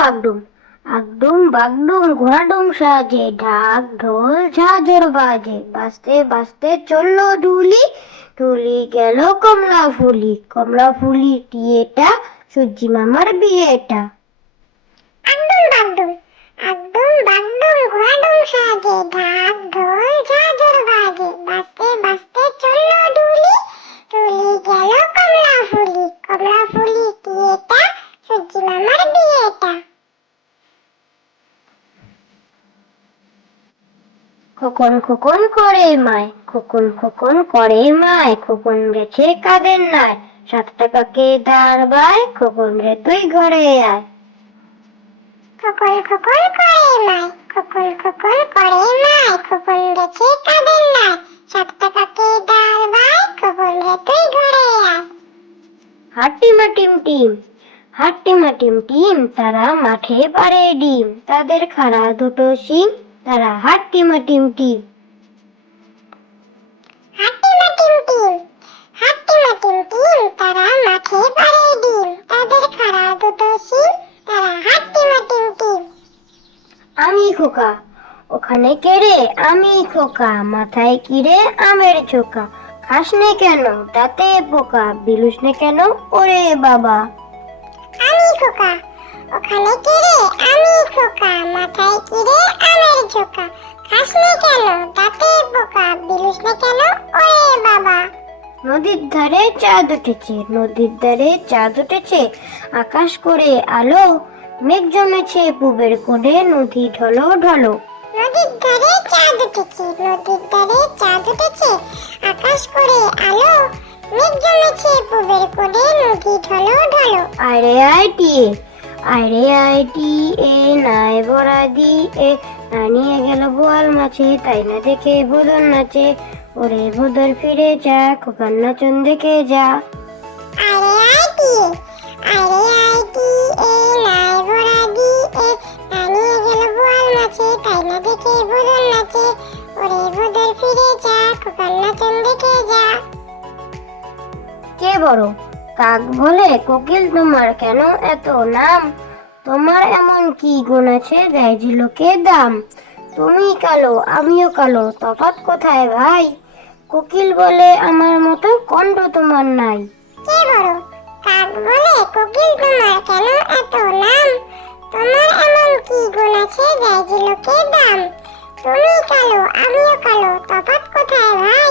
বাগডুম আগডুম বাগডুম ঘোড়াডুম সাজে ঢাক ঢোল ঝাঁঝর বাজে বাঁচতে বাঁচতে চলল ডুলি ডুলি গেল কমলা ফুলি কমলা ফুলি টিয়েটা সূর্যি মামার বিয়েটা আগডুম বাগডুম আগডুম বাগডুম ঘোড়াডুম সাজে ঢাক খোকন খোকন করে মায় খোকন খোকন করে মায় খোকন গেছে কাদের নাই সাত টাকাকে ধার বাই খোকন রে তুই ঘরে আয় খোকন খোকন করে মায় খোকন খোকন করে মায় খোকন গেছে কাদের নাই সাত টাকাকে ধার বাই খোকন রে তুই ঘরে আয় হাটি মাটিম টিম হাট্টিমাটিম টিম তারা মাঠে পারে ডিম তাদের খাড়া দুটো শিম তারা হাট্টিমা টিমটি হাট্টিমা টিমটিম হাট্টিমা টিমটিম তারা মাঠে পারে ডিম তাদের খাড়া দুটো শিম তারা হাট্টিমা টিমটিম আমি খোকা ওখানে কেড়ে আমি খোকা মাথায় কিরে আমের চোখা খাস নে কেন দাঁতে পোকা বিলুস নে কেন ওরে বাবা আমি খোকা ওখানে কিরে আমি খোকা মাথায় কিরে আমের ঝোকা কাশলে কেন দাঁতে বোকা বিলুস না কেন ওরে বাবা নদীর ধারে চাঁদ উঠেছে নদীর ধারে চাঁদ উঠেছে আকাশ করে আলো মেঘ জমেছে পুবের কোণে নদী ঢলো ঢলো নদীর ধারে চাঁদ উঠেছে নদীর ধারে চাঁদ উঠেছে আকাশ করে আলো মেঘ জমেছে পুবের কোণে নদী ঢলো ঢলো আরে আই টিয়ে আরে আইটি এ নাই বড়া দি এ আনিয়ে গেল বোয়াল মাছি তাই না দেখে ভোদর নাচে ওরে ভোদর ফিরে যা খোকার নাচন দেখে যা আরে আইটি আরে আইটি এ নাই বড়া দি এ আনিয়ে গেল বোয়াল মাছে তাই না দেখে ভোদর নাচে ওরে ভোদর ফিরে যা খোকার নাচন দেখে যা কে বড় কাক বলে কোকিল তোমার কেন এত নাম তোমার এমন কি গুণ আছে দেয় যে দাম তুমি কালো আমিও কালো তফাৎ কোথায় ভাই কোকিল বলে আমার মতো কণ্ঠ তোমার নাই কে বলো কাক বলে কোকিল তোমার কেন এত নাম তোমার এমন কি গুণ আছে দেয় যে দাম তুমি কালো আমিও কালো তফাৎ কোথায় ভাই